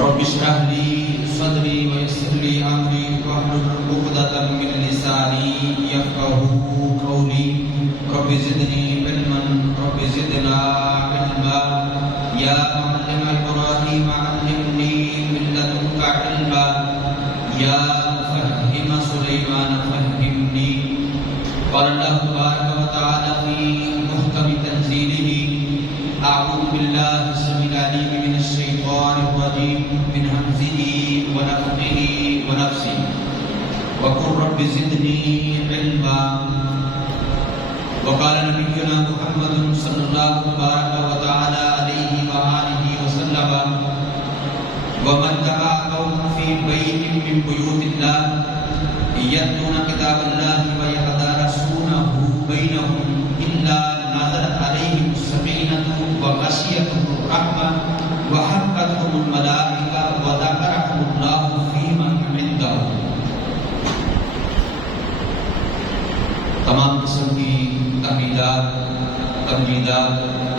رب اشرح لي صدري ويسر لي امري واحلل عقدة من لساني يفقهوا قولي رب زدني علما رب زدنا علما يا معلم ابراهيم علمني من لدنك علما يا مفهم سليمان فهمني. قال الله تبارك وتعالى في محكم تنزيله اعوذ بالله السميع العليم من الشيطان الرجيم من همزه ونفخه ونفسه وقل رب زدني علما. وقال نبينا محمد صلى الله تبارك وتعالى عليه وآله وسلم ومن دعا قوم في بيت من بيوت الله يتلون كتاب الله ويتدارسونه بينهم إلا نزلت عليهم السكينة وغشيتهم الرحمة وحفتهم الملائكة وذكرهم الله في من عنده. تمام قسم کی تحمیدات، تمجیدات،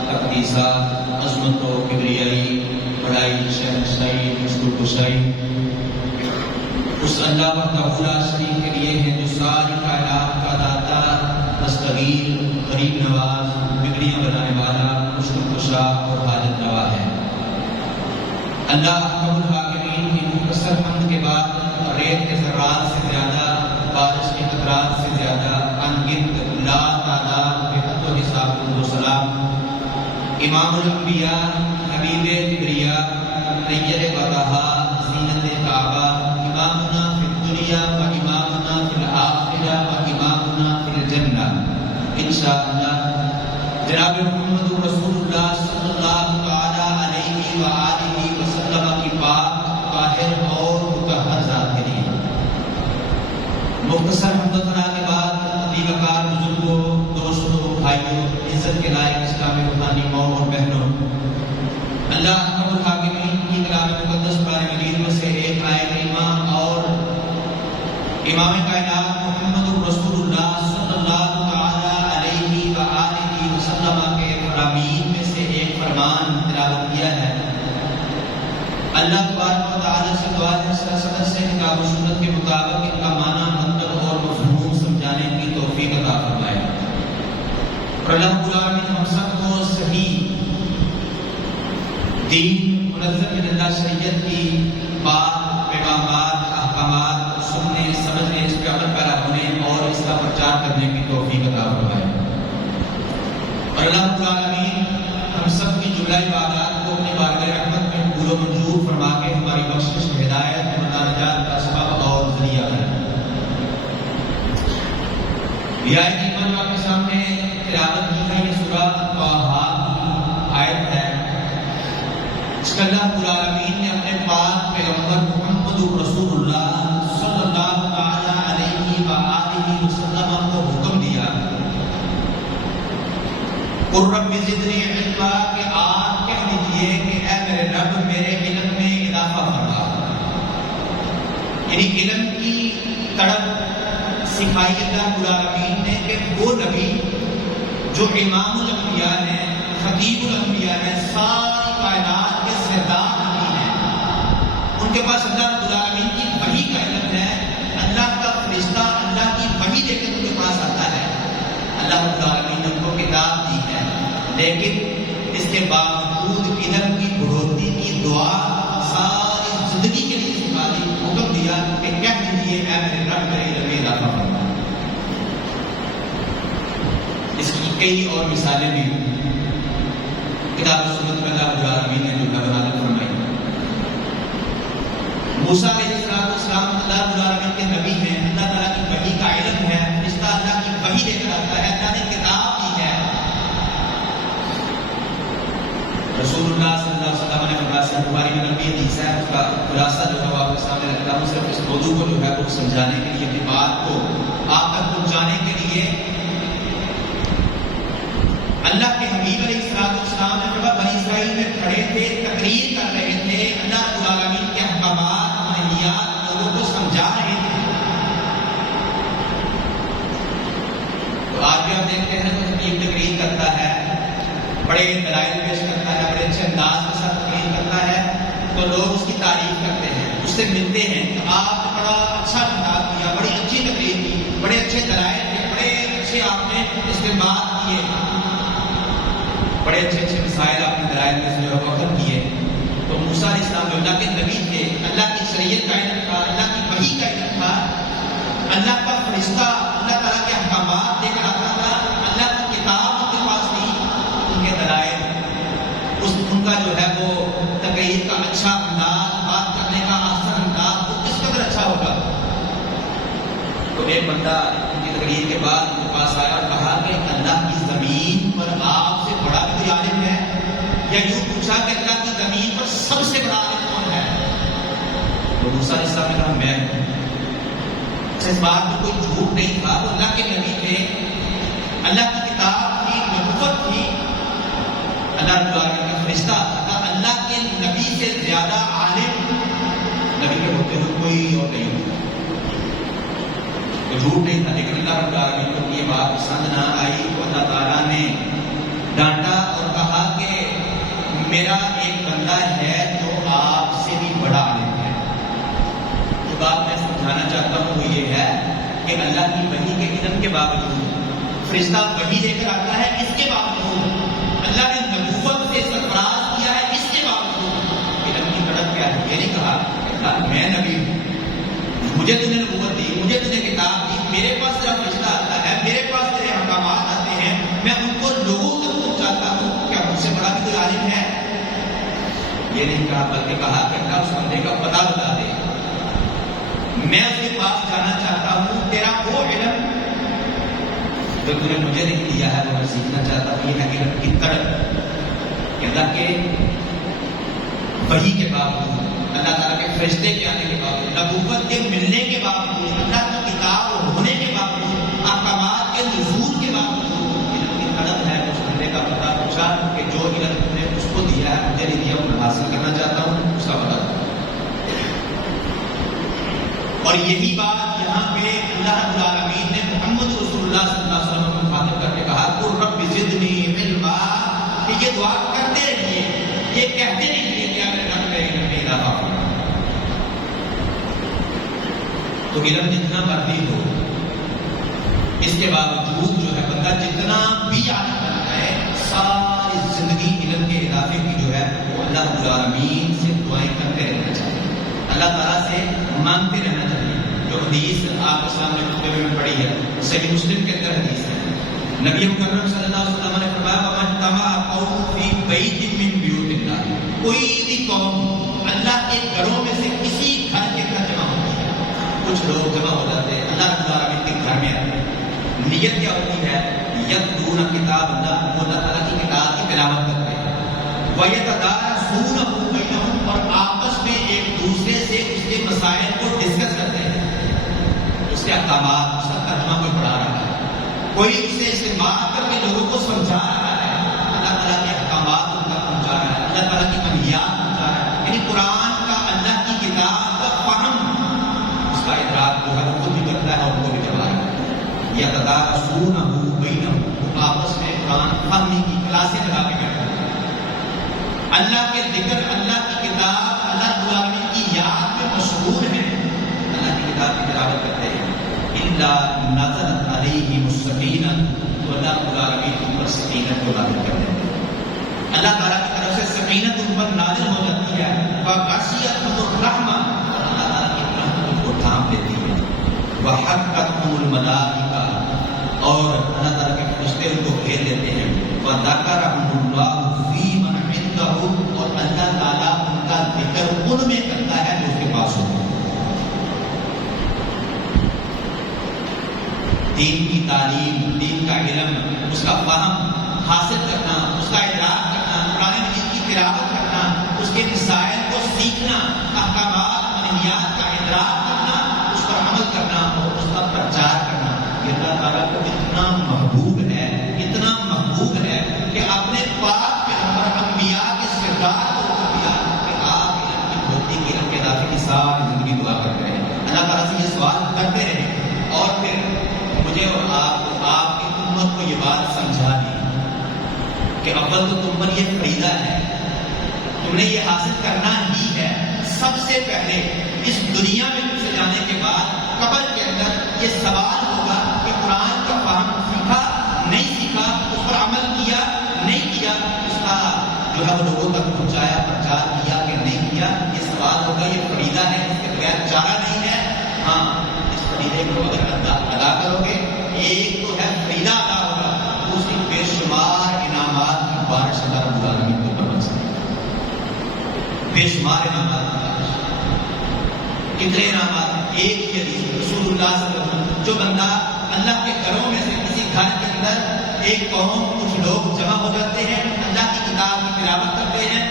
تقدیسات، عظمت و کبریائی، بڑائی، شہنشاہی، مشکل کشائی اس اللہ وحدہ لا شریک کے لیے ہے جو ساری کائنات کا داتا، مستغیر، غریب نواز، بگڑیاں بنانے والا، مشکل کشا اور حاجت روا ہے. اللہ احکم الحاکمین کی مختصر حمد کے بعد ریت کے ذرات سے زیادہ، بارش کے قطرات سے زیادہ، انگنت لا تعداد بے حد و حساب و سلام امام الانبیاء، حبیب کبریا، نیر بطحا، زینت کعبہ، امامنا فی الدنیا و امامنا فی الآخرہ و امامنا فی الجنہ انشاءاللہ جناب محمد رسول اللہ صلی اللہ تعالی علیہ وآلہ وسلم کی پاک، طاہر اور مطہر ذات کے لیے مختصر حمد و ثنا کے بعد دیوکار بزرگوں، دوستوں، بھائیوں، عزت کے لائق اسلامی روحانی ماؤں اور بہنوں، اللہ احکم الحاکمین کی کلام مقدس قرآن مجید میں سے ایک آیت کریمہ اور امام کائنات محمد رسول اللہ صلی اللہ تعالی علیہ وآلہ وسلم کے فرامین میں سے ایک فرمان تلاوت کیا ہے. اللہ تبارک و تعالی سے دعا ہے سراسر سے کتاب و سنت کے مطابق ان کا معنی، منطق اور مفہوم سمجھانے کی توفیق عطا فرمائے. اور اللہ رب العالمین ہم سب کو صحیح دین، منظم اللہ شریعت کی بات، پیغامات، احکامات سننے، سمجھنے، اس پہ عمل پیرا ہونے اور اس کا پرچار کرنے کی توفیق عطا فرمائے. اور اللہ رب العالمین ہم سب کی جملہ عبادات کو اپنی بارگاہ رحمت میں قبول و منظور فرما کے ہماری بخشش، ہدایت، نجات کا سبب اور ذریعہ بنائے. رعایت ایمان آپ کے سامنے تلاوت کی ہے یہ سورہ طٰہٰ کی آیت ہے جس کا اللہ رب العالمین نے اپنے پاک پیغمبر محمد رسول اللہ صلی اللہ تعالی علیہ وآلہ وسلم کو حکم دیا قُلْ رَبِّ زِدْنِی عِلْمًا کہ آپ کہہ دیجئے کہ اے میرے رب میرے علم میں اضافہ فرما. یعنی علم کی تڑپ سکھائی اللہ رب العالمین نے کہ وہ نبی جو امام الانبیاء ہیں، خطیب الانبیاء ہیں، ساری کائنات کے سردار نبی ہیں، ان کے پاس اللہ رب العالمین کی وحی کا علم ہے. اللہ کا فرشتہ اللہ کی وحی لے کر ان کے پاس آتا ہے. اللہ رب العالمین نے ان کو کتاب دی ہے، لیکن اس کے باوجود علم کی بڑھوتری کی دعا ساری زندگی کے لیے سکھا دی. حکم دیا کہ کہہ دیجیے اے میرے رب میرے علم میں اضافہ فرما. اس کی کئی اور مثالیں بھی کتاب و سنت میں اللہ رب العالمین نے جو بیان فرمائی. موسیٰ علیہ السلام اللہ رب العالمین کے نبی ہیں، اللہ تعالیٰ کی وحی کا علم ہے، فرشتہ اللہ کی وحی لے کر آتا ہے، اللہ نے کتاب دی ہے. رسول اللہ صلی اللہ علیہ وسلم نے فرمایا بخاری میں لمبی حدیث ہے، اس کا خلاصہ جو ہے وہ آپ کے سامنے رکھتا ہوں. صرف اس موضوع کو جو ہے وہ سمجھانے کے لیے، اپنی بات کو آپ تک پہنچانے کے لیے اللہ کے حبیب علیہ السلام نے فرمایا بنی اسرائیل میں کھڑے تھے، تقریر کر رہے تھے، اللہ رب العالمین کے احکامات، منہیات لوگوں کو سمجھا رہے تھے. تو آج بھی آپ دیکھتے ہیں تو حبیب تقریر کرتا ہے، بڑے دلائل پیش کرتا ہے، بڑے اچھے انداز کے ساتھ تقریر کرتا ہے، تو لوگ اس کی تعریف کرتے ہیں، اس سے ملتے ہیں کہ آپ نے بڑا اچھا خطاب کیا، بڑی اچھی تقریر کی، بڑے اچھے دلائل تھے، بڑے اچھے آپ نے استنباط کیے، بڑے اچھے مسائل آپ نے دلائل میں سے وقت کیے۔ تو موسیٰ علیہ السلام جو اللہ کے نبی تھے، اللہ کی شریعت کا علم تھا، اللہ کی وحی کا علم تھا، اللہ کا فرشتہ اللہ تعالیٰ کے احکامات لے کر آتا تھا، اللہ کی کتاب ان کے پاس تھی، ان کے دلائل ان کا جو ہے وہ تقریر کا اچھا انداز، بات کرنے کا آسان انداز وہ کس قدر اچھا ہوگا۔ تو ایک بندہ ان کی تقریر کے بعد ان کے پاس آیا اور کہا کہ اللہ کی زمین پر آپ سے بڑا کوئی عالم ہے، یا یوں پوچھا کہ اللہ کی زمین پر سب سے بڑا عالم کون ہے؟ تو موسیٰ علیہ السلام نے کہا میں ہوں۔ اس بات میں کوئی جھوٹ نہیں تھا، وہ اللہ کے نبی تھے، اللہ کی کتاب تھی، نبوت تھی، اللہ رب العالمین کا فرشتہ تھا، اللہ کے نبی سے زیادہ عالم نبی کے ہوتے ہوئے کوئی اور نہیں ہوتا، وہ جھوٹ نہیں تھا۔ لیکن اللہ رب العالمین کو یہ بات پسند نہ آئی تو اللہ تعالیٰ نے ڈانٹا اور کہا کہ میرا ایک بندہ ہے جو آپ سے بھی بڑا عالم ہے۔ جو بات میں سمجھانا چاہتا ہوں وہ یہ ہے کہ اللہ کی وحی کے علم کے باوجود، فرشتہ وحی لے کر آتا ہے، اس کے باوجود اللہ نے نبوت سے سرفراز کیا ہے، اس کے باوجود علم کی کڑک کیا ہے؟ یہ نہیں کہا کہ میں نبی ہوں، مجھے تو نے نبوت دی، مجھے تو نے کتاب دی، میرے پاس تیرا فرشتہ آتا ہے، میرے پاس تیرے احکامات آتے ہیں، میں ان کو لوگوں تک پہنچاتا ہوں، کیا مجھ سے بڑا بھی کوئی عالم ہے؟ یہ نہیں کہا، بلکہ کہا کہ اللہ اس بندے کا پتہ بتا دے، میں اس کے پاس جانا چاہتا ہوں، تیرا وہ علم جو تم نے مجھے نہیں دیا ہے وہ میں سیکھنا چاہتا ہوں۔ یہ ہے علم کی تڑپ کہ اللہ کے وحی کے باوجود، اللہ تعالیٰ کے فرشتے کے آنے کے باوجود، نبوت کے ملنے کے باوجود، اللہ کی کتاب ہونے کے باوجود، احکامات کے نزول کے باوجود علم کی تڑپ ہے۔ اس بندے کا پتہ پوچھا کہ جو علم تم نے اس کو دیا ہے مجھے نہیں دیا، وہ میں حاصل کرنا چاہتا ہوں، اس کا پتہ۔ اور یہی بات یہاں پہ اللہ رب العالمین نے محمد رسول اللہ صلی اللہ علیہ وسلم کو مخاطب کر کے کہا قل رب زدنی علما، کہ یہ دعا کرتے رہیے، یہ کہتے رہیے کہ اگر رب میں علم میں اضافہ ہو۔ تو علم جتنا مرضی ہو، اس کے باوجود جو ہے بندہ جتنا بھی عالم بن جائے، ساری زندگی علم کے اضافے کی جو ہے وہ اللہ رب العالمین سے دعائیں کرتے رہنا چاہیے، اللہ تعالیٰ سے مانگتے رہنا چاہیے۔ جو حدیث آپ کے سامنے خطبے میں پڑھی ہے، صحیح مسلم کے اندر حدیث ہے، نبی مکرم صلی اللہ علیہ وسلم نے فرمایا وَمَنْ اجْتَمَعَ قَوْمٌ فِي بَيْتٍ مِّن بُيُوتِ اللَّهِ، کوئی بھی قوم اللہ کے گھروں میں سے کسی گھر کے اندر جمع ہوتی ہے، کچھ لوگ جمع ہو جاتے ہیں اللہ رب العالمین کے گھر میں آتے ہیں، نیت کیا ہوتی ہے؟ یتلون کتاب اللہ، وہ اللہ تعالیٰ کی کتاب کی تلاوت کرتے ہیں، وَيَتَدَارَسُونَهُ بَيْنَهُمْ، اور آپس میں ایک دوسرے سے اس کے مسائل کو ڈسکس کرتے ہیں، اس کے احکامات، اس کا ترجمہ کوئی پڑھا رہا ہے، کوئی اسے استعمال کر کے لوگوں کو سمجھا رہا ہے، اللہ تعالیٰ کے احکامات ان تک پہنچا رہا ہے، اللہ تعالیٰ کی منہیات پہنچا رہا ہے، یعنی قرآن کا، اللہ کی کتاب کا فہم، اس کا ادراک جو ہے وہ خود بھی کرتا ہے اور ان کو بھی کروا رہا ہے۔ یتدارسونہ بینہم، آپس میں قرآن فہمی کی کلاسیں لگا کے بیٹھتے ہیں، اللہ کے ذکر، اللہ کی کتاب، اللہ رب العالمین کی یاد میں مشغول ہیں، اللہ کی کتاب کی تلاوت کرتے ہیں۔ الا نزلت علیہم السکینہ، تو اللہ رب العالمین ان پر سکینت کو نازل کر دیتے ہیں، اللہ تعالیٰ کی طرف سے سکینت ان پر نازل ہو جاتی ہے، وغشیتہم الرحمہ، اور اللہ تعالیٰ کی رحمت ان کو ڈھانپ لیتی ہے، وحفتہم الملائکہ، اور اللہ تعالیٰ کے فرشتے ان کو گھیر لیتے ہیں، وذکرہم اللہ فی من عندہ، اور اللہ تعالیٰ ان کا ذکر ان میں کرتا ہے جو اس کے پاس ہوتا ہے۔ دین کی تعلیم، دین کا علم، اس کا فہم حاصل کرنا، اس کا ادراک کرنا، قرآن مجید کی تلاوت کرنا، اس کے مسائل کو سیکھنا، احکامات، منہیات کا ادراک کرنا، اس پر عمل کرنا اور اس کا پرچار کرنا، یہ اللہ تعالیٰ کو اتنا محبوب ہے، اتنا محبوب ہے کہ اپنے پاک پیغمبر انبیاء کے سردار کو کر دیا کہ آپ علم کی بھرتی کی، علم کے اضافے کی ساری زندگی دعا کرتے رہیں، اللہ تعالیٰ سے یہ سوال کرتے رہیں، اور پھر مجھے اور آپ کی امت کو یہ بات سمجھا دی کہ اول تو تم پر یہ فریضہ ہے، تم نے یہ حاصل کرنا ہی ہے. سب سے پہلے اس دنیا میں گزر جانے کے بعد قبر کے اندر یہ سوال ہوگا کہ قرآن کا فہم سیکھا نہیں سیکھا, اس پر عمل کیا نہیں کیا, اس کا جو ہے وہ لوگوں تک پہنچایا پرچار کیا کہ نہیں کیا. یہ سوال ہوگا. یہ فریضہ ہے, اس کے بغیر چارہ نہیں ہے. ہاں, اس فریضے کو اگر ادا کرو گے, ایک تو ہے فریضہ ادا ہوگا, دوسری بے شمار انعامات کی بارش اللہ رب العالمین کو پر برسے. بے شمار انعامات کی بارش. کتنے انعامات؟ ایک ہی حدیث رسول اللہ صلی اللہ علیہ وسلم, جو بندہ اللہ کے گھروں میں سے کسی گھر کے اندر ایک قوم کچھ لوگ جمع ہو جاتے ہیں, اللہ کی کتاب کی تلاوت کرتے ہیں,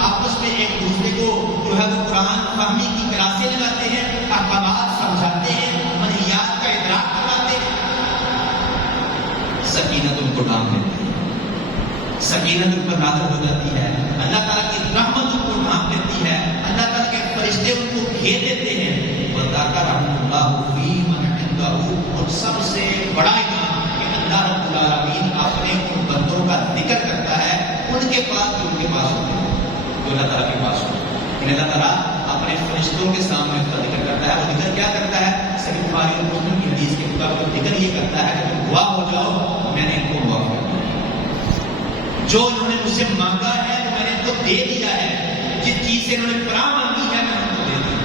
آپس میں ایک دوسرے کو جو ہے وہ قرآن فہمی کی کلاسیں لگاتے ہیں, احکامات سمجھاتے ہیں, منہیات کا ادراک کرواتے ہیں, سکینت ان کو ڈھانپ دیتی ہے, سکینت ان پر نازل ہو جاتی ہے, اللہ تعالیٰ کی رحمت ان کو ڈھانپ دیتی ہے, اللہ تعالیٰ کے فرشتے ان کو گھیر دیتے ہیں. وَذَكَرَ اللَّهُ فِي مَنْ عِندَهُ, اور سب سے بڑا انعام کہ اللہ رب العالمین اپنے ان بندوں کا ذکر کرتا ہے ان کے پاس جو ان کے پاس ہوتے ہیں, جو اللہ تعالیٰ کے پاس ہوتے ہیں. اللہ تعالیٰ اپنے فرشتوں کے سامنے اس کا ذکر کرتا ہے. وہ ذکر کیا کرتا ہے؟ صحیح بخاری اور مسلم کی حدیث کے مطابق ذکر یہ کرتا ہے کہ تم گواہ ہو جاؤ, میں نے ان کو معاف کر دیا. جو انہوں نے مجھ سے مانگا ہے تو میں نے ان کو دے دیا ہے, جس چیز سے انہوں نے پناہ مانگی ہے میں نے ان کو دے دیا.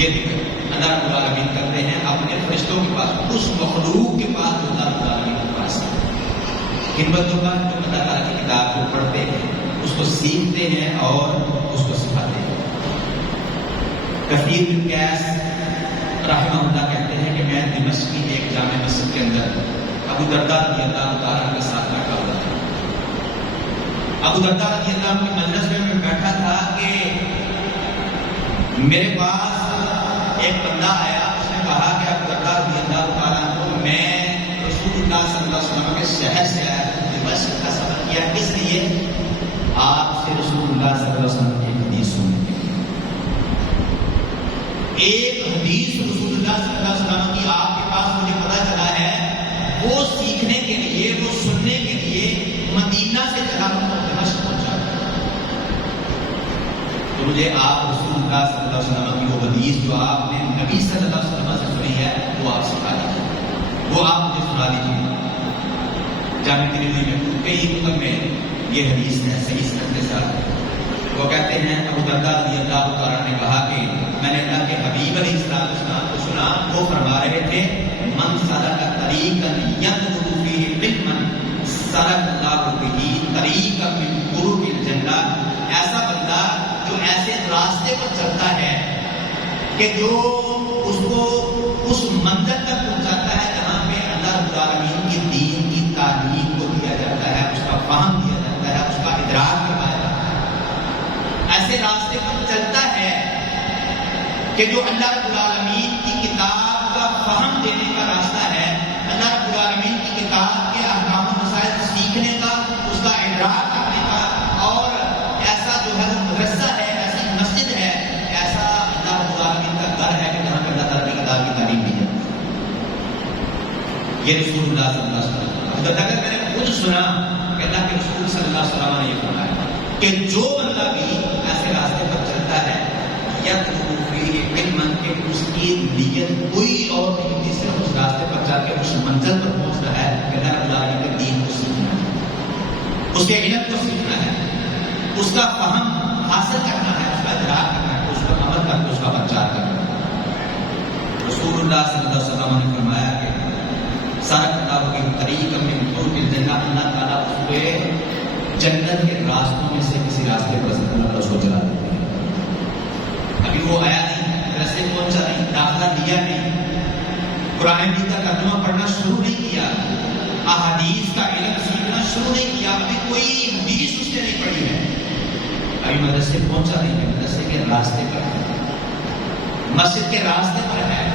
یہ ذکر اللہ رب العالمین کرتے ہیں اپنے فرشتوں کے پاس, اس مخلوق کے پاس جو اللہ رب العالمین کے پاس ہے. کن بندوں کا؟ جو اللہ تعالیٰ کی کتاب کو پڑھتے ہیں, اس کو سیکھتے ہیں اور اس کو سکھاتے ہیں. کثیر بن قیس رحمہ اللہ کہتے ہیں کہ میں دمشق کی ایک جامع مسجد کے اندر ابو درداء رضی اللہ عنہ کے ساتھ بیٹھا ہوا تھا. ابو درداء رضی اللہ عنہ کی مجلس میں بیٹھا تھا کہ میرے پاس ایک بندہ آیا, اس نے کہا کہ ابو درداء رضی اللہ عنہ, میں رسول اللہ صلی اللہ علیہ وسلم کے شہر سے آیا, دمشق کا سفر کیا, اس لیے آپ سے رسول اللہ صلی اللہ علیہ وسلم کی ایک حدیث سننے کے لیے. ایک حدیث رسول اللہ صلی اللہ علیہ وسلم کی آپ کے پاس مجھے پتا چلا ہے, وہ سیکھنے کے لیے, وہ سننے کے لیے مدینہ سے چلا کر دمشق پہنچا. تو مجھے آپ رسول اللہ صلی اللہ علیہ وسلم کی وہ حدیث جو آپ نے نبی صلی اللہ علیہ وسلم سے سنی ہے وہ آپ سکھا دیجیے, وہ آپ مجھے سنا دیجیے. جامع ترمذی میں کئی کتب میں یہ حدیث ہے صحیح سند کے ساتھ. وہ کہتے ہیں ابو درداء رضی اللہ عنہ نے کہا کہ میں نے اللہ کے حبیب علیہ السلام کو سنا, وہ فرما رہے تھے من سلک طریقا یطلب فیہ علما سلک اللہ بہ طریقا من طرق الجنہ. ایسا بندہ جو ایسے راستے پر چلتا ہے کہ جو اس کو اس منزل تک پہنچاتا ہے جہاں پہ اللہ رب العالمین کی دین کی تعلیم کو دیا جاتا ہے, اس کا فہم دیا جاتا ہے, اس کا ادراک کروایا جاتا ہے. ایسے راستے پر چلتا ہے کہ جو اللہ رب العالمین کی کتاب کا فہم دینے کا راستہ ہے, اللہ رب العالمین کی کتاب کے احکام و مسائل سیکھنے کا, اس کا ادراک کرنے کا, اور ایسا جو ہے مدرسہ ہے, ایسی مسجد ہے, ایسا اللہ رب العالمین کا گھر ہے کہ جہاں پہ اللہ تعالیٰ کی کتاب کی تعلیم دی جاتی ہے. یہ رسول اللہ صلی اللہ علیہ وسلم. اگر میں نے خود سنا کہ اللہ کے رسول صلی اللہ علیہ وسلم نے یہ فرمایا کہ جو بندہ بھی ایسے راستے پر چلتا ہے یطلب فیہ علما, کہ اس کی نیت کوئی اور نہیں کہ صرف اس راستے پر چل کے اس منزل پر پہنچ رہا ہے کہ اللہ رب العالمین کے دین کو سیکھنا ہے, اس کے علم کو سیکھنا ہے, اس کا فہم حاصل کرنا ہے, اس کا ادراک کرنا ہے, اس پر عمل کر کے اس کا پرچار کرنا ہے. رسول اللہ صلی اللہ علیہ وسلم نے فرمایا کہ سارا کتاب کی طریق میں طرق الجنہ, اللہ تعالیٰ اس پہ جنت کے راستوں میں سے کسی راستے پر اللہ اس کو چلا دیتے ہیں. ابھی وہ آیا نہیں, راستے پہنچا نہیں, داخلہ لیا نہیں, قرآن مجید کا ترجمہ پڑھنا شروع نہیں کیا, احادیث کا علم سیکھنا شروع نہیں کیا, ابھی کوئی حدیث اس نے نہیں پڑھی ہے, ابھی مدرسے پہنچا نہیں ہے, مدرسے کے راستے پر ہے, مسجد کے راستے پر ہے.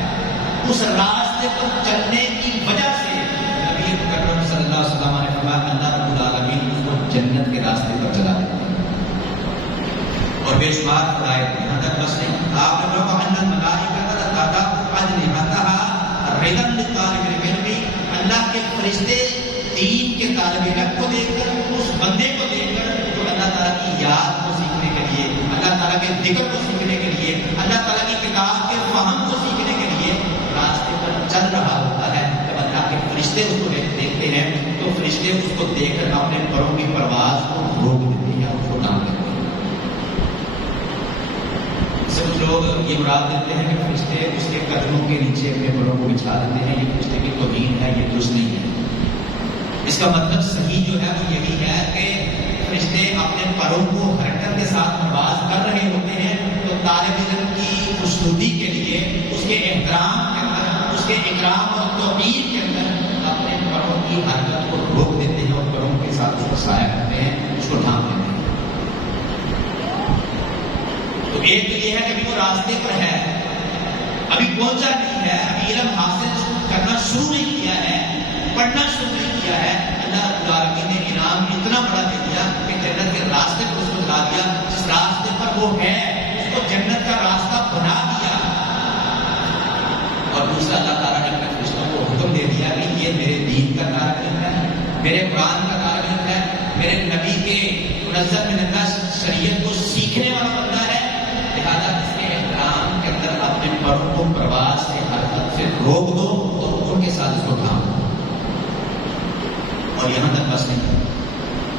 اس راستے پر چلنے کی وجہ سے نبی اکرم صلی اللہ علیہ وسلم نے فرمایا اللہ رب العالمین اس کو جنت کے راستے پر چلا دیتا ہے. اور بے شمار ہدایت یہاں تک بس نہیں, آپ نے فرمایا ان الملائکۃ تتعاطف اجنحتها رضا للطالب العلم, اللہ کے فرشتے دین کے طالب علم کو دیکھ کر اس کے ذکر کو سیکھنے کے لیے، اللہ تعالیٰ کی کتاب کے فہم کو سیکھنے کے لیے راستے پر چل رہا ہوتا ہے، جب اللہ کے فرشتے اس کو دیکھتے ہیں تو فرشتے اس کو دیکھ کر اپنے پروں کی پرواز کو روک دیتے ہیں، اس کو ڈال دیتے ہیں۔ سب لوگ یہ مراد دیتے ہیں کہ فرشتے اس کے قدموں کے نیچے اپنے پروں کو بچھا دیتے ہیں، یہ فرشتے کی توہین ہے، یہ درست نہیں ہے۔ اس کا مطلب صحیح جو ہے وہ یہی ہے کہ فرشتے اپنے پروں کو حرکت کے ساتھ پرواز کر رہے ہوتے ہیں، تو طالب علم کی خوشنودی کے لیے، اس کے احترام کے اندر، اس کے اکرام اور توقیر کے اندر اپنے پروں کی حرکت کو روک دیتے ہیں اور پروں کے ساتھ اس کو سایہ کرتے ہیں، اس کو ڈھانپ دیتے ہیں۔ تو ایک تو یہ ہے کہ ابھی وہ راستے پر ہے، ابھی پہنچا نہیں ہے، ابھی علم حاصل کرنا شروع نہیں کیا ہے، پڑھنا شروع نہیں کیا ہے۔ اللہ رب العالمین نے انعام اتنا بڑا دے دیا کہ جنت کے راستے پر اس کو لا دیا، جس راستے پر وہ ہے اس کو جنت کا راستہ بنا دیا۔ اور دوسرا اللہ تعالیٰ نے اپنے فرشتوں کو حکم دے دیا کہ یہ میرے دین کا طالب علم ہے، میرے قرآن کا طالب علم ہے، میرے نبی کے منظم منتہ شریعت کو سیکھنے والا بندہ ہے، لہٰذا اس کے احترام کے اندر اپنے پروں کو پرواز سے، حرکت سے روک دو اور ان کے ساتھ اس کو ڈھانپ دو۔ اور یہاں تک بس نہیں،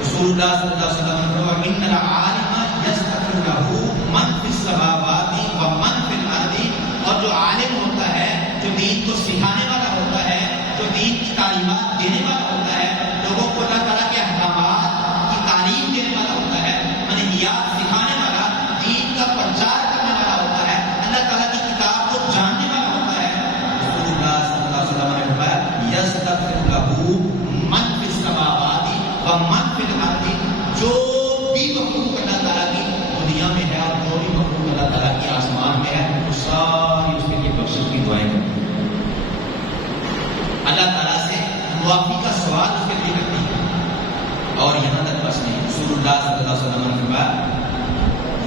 رسول اللہ صلی اللہ علیہ وسلم نے فرمایا ان العالم یستغفر له من فی السماوات ومن فی الارض، اور جو عالم ہوتا ہے، جو دین کو سکھانے والا ہوتا ہے، جو دین کی تعلیمات دینے والا ہوتا ہے، لوگوں کو اللہ تعالیٰ کے احکامات کی تعلیم دینے والا ہوتا ہے، منہیات سکھانے والا، دین کا پرچار کرنے والا ہوتا ہے، اللہ تعالیٰ کی کتاب کو جاننے والا ہوتا ہے، رسول اللہ صلی اللہ علیہ وسلم نے فرمایا یستغفر له من فی السماوات ومن فی الارض، جو بھی مخلوق اللہ تعالیٰ کی دنیا میں ہے اور جو بھی مخلوق اللہ تعالیٰ کی آسمان میں ہے، وہ ساری اس کے لیے بخشش کی دعائیں کرتی ہیں، اللہ تعالیٰ سے معافی کا سوال اس کے لیے کرتی ہے۔ اور یہاں تک بس نہیں، رسول اللہ صلی اللہ علیہ وسلم نے فرمایا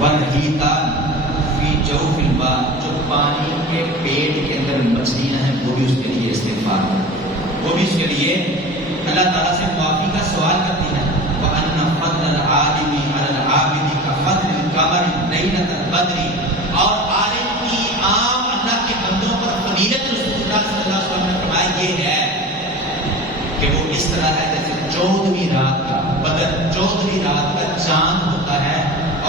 وَالْحِيتَانِ فِي جَوْفِ الْمَاءِ، جو پانی کے پیٹ کے اندر مچھلیاں ہیں وہ بھی اس کے لیے استغفار ہے، وہ بھی اس کے لیے اللہ تعالیٰ سے معافی کا سوال کرتی ہے۔ وَأَنَّ فَضْلَ الْعَالِمِ عَلَى الْعَابِدِ كَفَضْلِ الْقَمَرِ لَيْلَةَ الْبَدْرِ، اور عالم کی عام اللہ کے بندوں پر فضیلت رسول اللہ صلی اللہ علیہ وسلم نے فرمایا یہ ہے کہ وہ اس طرح ہے جیسے 14ویں رات کا بدر، 14ویں رات کا چاند ہوتا ہے،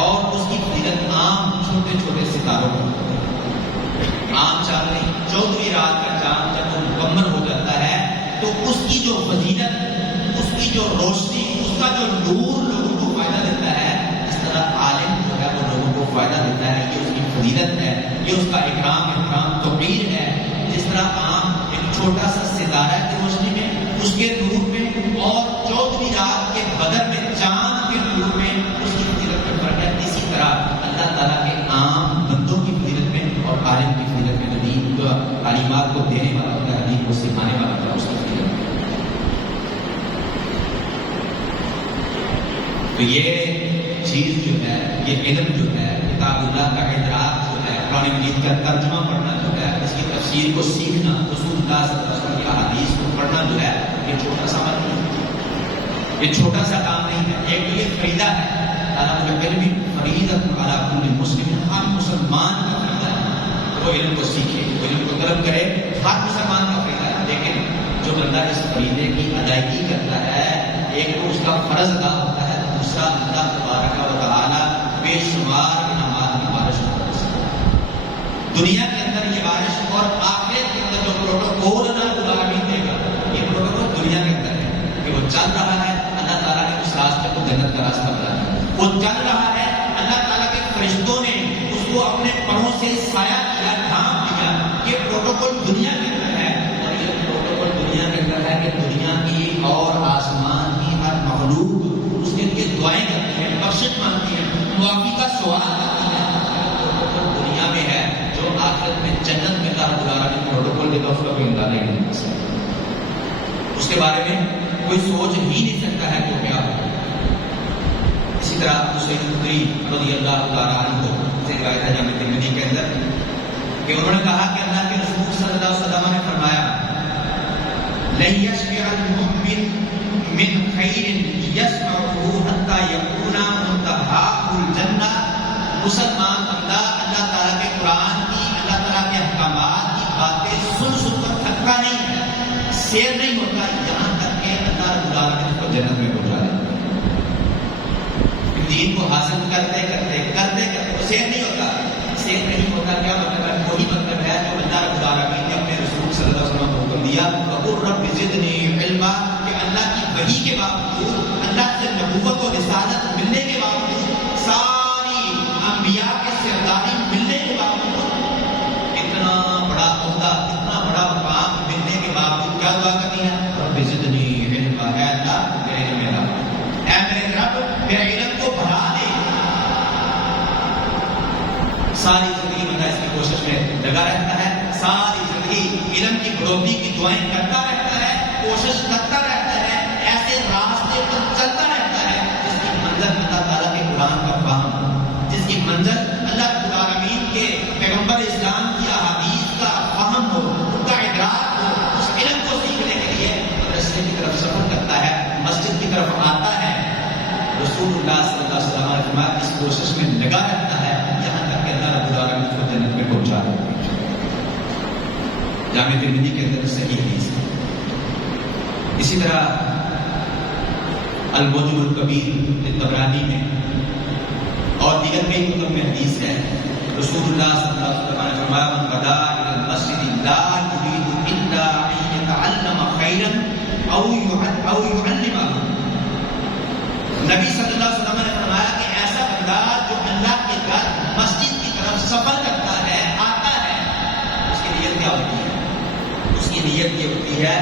اور اس کی فضیلت عام چھوٹے چھوٹے ستاروں پر، عام چاند نہیں، 14ویں رات کا چاند جب وہ مکمل ہو جاتا ہے تو اس کی جو فضیلت، اس کی جو روشنی، اس کا جو نور لوگوں کو فائدہ دیتا ہے، اس طرح عالم جو ہے وہ لوگوں کو فائدہ دیتا ہے، یہ اس کی فضیلت ہے، یہ اس کا اکرام توقیر ہے۔ جس طرح عام ایک چھوٹا سا ستارہ کی روشنی میں، اس کے نور میں، اور 14ویں رات کے بدر میں چاند کے نور میں اس کی فضیلت میں فرق ہے، اسی طرح اللہ تعالیٰ کے عام بندوں کی فضیلت میں اور عالم کی فضیلت میں، دین کو تعلیمات کو دینے والا ہوتا ہے، دین کو سکھانے والا ہوتا ہے، اس کی فضیلت۔ تو یہ چیز جو ہے، یہ علم جو ہے، کتاب اللہ کا ادراک جو ہے، قرآن مجید کا ترجمہ پڑھنا جو ہے، اس کی تفسیر کو سیکھنا، رسول اللہ صلی اللہ علیہ وسلم کی احادیث کو پڑھنا جو ہے، یہ چھوٹا سا عمل نہیں ہے، یہ چھوٹا سا کام نہیں ہے، ایک تو یہ فریضہ ہے، طالب العلم بھی فریضۃ علی کل مسلم، ہر مسلمان کا فریضہ ہے وہ علم کو سیکھے، وہ علم کو طلب کرے، ہر مسلمان کا فریضہ ہے۔ لیکن جو بندہ اس فریضے کی ادائیگی کرتا ہے، ایک تو اس کا فرض ادا ہوتا ہے، دوسرا اللہ تبارک و تعالیٰ بے شمار انعامات کی بارش کرتا ہے دنیا کے اندر، یہ بارش، اور آخرت کے اندر جو پروٹوکول اللہ العالمین دے گا، یہ پروٹوکول دنیا کے اندر ہے کہ وہ چل رہا ہے، اللہ تعالیٰ نے اس راستے کو جنت کا راستہ بنا دیا، وہ چل رہا ہے، اللہ تعالیٰ کے فرشتوں نے اس کو اپنے پروں سے سایہ کیا، ڈھانپ دیا، یہ پروٹوکول دنیا کے اندر ہے، اور یہ پروٹوکول دنیا کے اندر ہے کہ دنیا کی اور آسمان کی ہر مخلوق اس کے لیے دعائیں کرتی ہے، بخشش مانگتی ہے، معافی کا سوال کرتی ہے، پروٹوکول دنیا میں ہے، جو آخرت میں جنت میں اللہ رب العالمین پروٹوکول دے گا، اس کا کوئی اندازہ نہیں لگا سکتا، اس کے بارے میں کوئی سوچ ہی نہیں سکتا ہے کہ کیا ہوگا۔ اسی طرح دوسرے خدری رضی اللہ تعالیٰ عنہ سے روایت ہے جامع ترمذی کے اندر کہ انہوں نے کہا کہ اللہ کے رسول صلی اللہ علیہ وسلم نے فرمایا لن يشبع المؤمن من خیر يسمعه حتى يكون منتهى الجنہ، مسلمان دین کو حاصل کرتے سیف نہیں ہوتا. سیف نہیں ہوتا کیا مطلب ہے؟ وہی مطلب ہے جو اللہ رب العالمین نے اپنے رسول صلی اللہ علیہ وسلم کو حکم دیا وقل رب زدنی علما، کہ اللہ کی وحی کے باوجود، اللہ سے نبوت و رسالت ملنے کے باوجود، ساری انبیاء کے سرداری ملنے کے باوجود، اتنا بڑا عہدہ، اتنا بڑا مقام ملنے کے باوجود کیا دعا کرنی ہے؟ رب زدنی علما، اے اللہ میرے علم میں رب، اے میرے رب میرے علم کو بڑھا دے. ساری زندگی بندہ اس کی کوشش میں لگا رہتا ہے، ساری زندگی علم کی بڑھوتری کی دعائیں کرتا رہتا ہے، کوشش کرتا رہتا ہے، ایسے راستے پر چلتا رہتا ہے جس کی منزل اللہ تعالیٰ کے قرآن کا فہم، جس کی منزل اللہ رب العالمین کے پیغمبر اسلام کی احادیث کا فہم ہو، ان کا ادراک ہو. اس علم کو سیکھنے کے لیے مدرسے کی طرف سفر کرتا ہے، مسجد کی طرف آتا ہے. رسول اللہ صلی اللہ علیہ وسلم نے فرمایا اس کوشش میں لگا رہتا ہے یہاں تک کہ اللہ رب العالمین کو جنت میں پہنچا دیتا ہے. جامع ترمذی کے اندر صحیح حدیث ہے. اسی طرح المعجم الکبیر طبرانی میں اور دیگر کئی کتب میں حدیث ہے. رسول اللہ صلی اللہ علیہ وسلم نے فرمایا من غدا الى المسجد لا يريد الا ان يتعلم خيرا او يعلمه. نبی صلی اللہ علیہ وسلم نے فرمایا کہ ایسا بندہ جو اللہ کے گھر مسجد کی طرف سفر کرتا ہے، آتا ہے، اس کی نیت کیا ہوتی ہے؟ اس کی نیت یہ ہوتی ہے